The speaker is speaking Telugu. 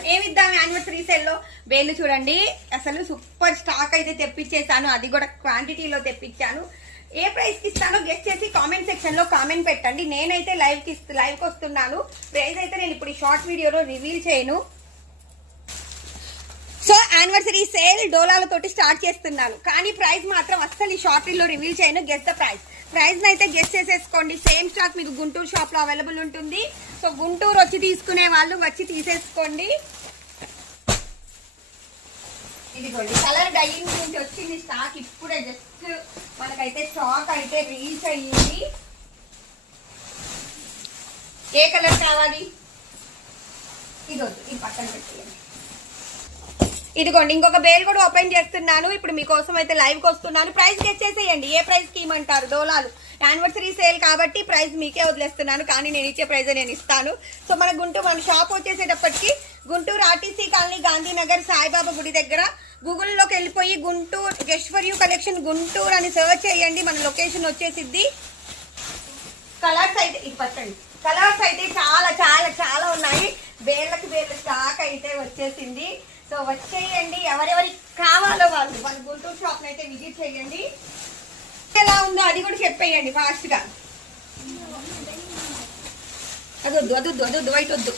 చూపిస్తాను. ఏమిద్దాం యానివర్సరీ సేల్ లో వేలు చూడండి, అసలు సూపర్ స్టాక్ అయితే తెప్పించేసాను, అది కూడా క్వాంటిటీలో తెప్పించాను. ఏ ప్రైస్ కి ఇస్తానో గెస్ట్ చేసి కామెంట్ సెక్షన్ లో కామెంట్ పెట్టండి. నేనైతే లైవ్ కి వస్తున్నాను. ప్రైస్ అయితే నేను ఇప్పుడు ఈ షార్ట్ వీడియోలో రివీల్ చేయను. సో యానివర్సరీ సేల్ డోలాలతోటి స్టార్ట్ చేస్తున్నాను, కానీ ప్రైస్ మాత్రం అస్సలు ఈ షార్ట్ వీడియోలో రివీల్ చేయను. గెస్ట్ ద ప్రైస్ అయితే గెస్ట్ చేసేసుకోండి. సేమ్ స్టాక్ మీకు గుంటూరు షాప్ లో అవైలబుల్ ఉంటుంది. సో గుంటూరు వచ్చి తీసుకునే వాళ్ళు వచ్చి తీసేసుకోండి. ఇదిగోండి కలర్ డైయింగ్ నుంచి వచ్చింది స్టాక్, ఇప్పుడే జస్ట్ మనకైతే స్టాక్ అయితే రీచ్ అయ్యింది. ఏ కలర్ కావాలి? ఇది పక్కన పెట్టేయండి. ఇదిగోండి ఇంకొక బేల్ కూడా ఓపెన్ చేస్తున్నాను. ఇప్పుడు మీకోసం అయితే లైవ్ కి వస్తున్నాను. ప్రైస్ గెస్ చేసేయండి, ఏ ప్రైస్ కి ఇవ్వమంటారు. డోలాలు యానివర్సరీ సేల్ కాబట్టి ప్రైస్ మీకే వదిలేస్తున్నాను, కానీ నేను ఇచ్చే ప్రైజ్ నేను ఇస్తాను. సో మన షాప్ వచ్చేసేటప్పటికి గుంటూరు ఆర్టీసీ కాలనీ, గాంధీనగర్, సాయిబాబా గుడి దగ్గర. గూగుల్లోకి వెళ్ళిపోయి Guntur guest for you collection Guntur అని సర్చ్ చేయండి, మన లొకేషన్ వచ్చేసిద్ది. కలర్స్ అయితే ఇప్పటండి, కలర్స్ అయితే చాలా చాలా చాలా ఉన్నాయి. వేళ్ళకి స్టాక్ అయితే వచ్చేసింది. సో వచ్చేయండి, ఎవరెవరికి కావాలో వాళ్ళు గుంటూరు షాప్ అయితే విజిట్ చేయండి. ఎలా ఉందో అది కూడా చెప్పేయండి ఫాస్ట్ గా. అదొద్దు వైట్ వద్దు.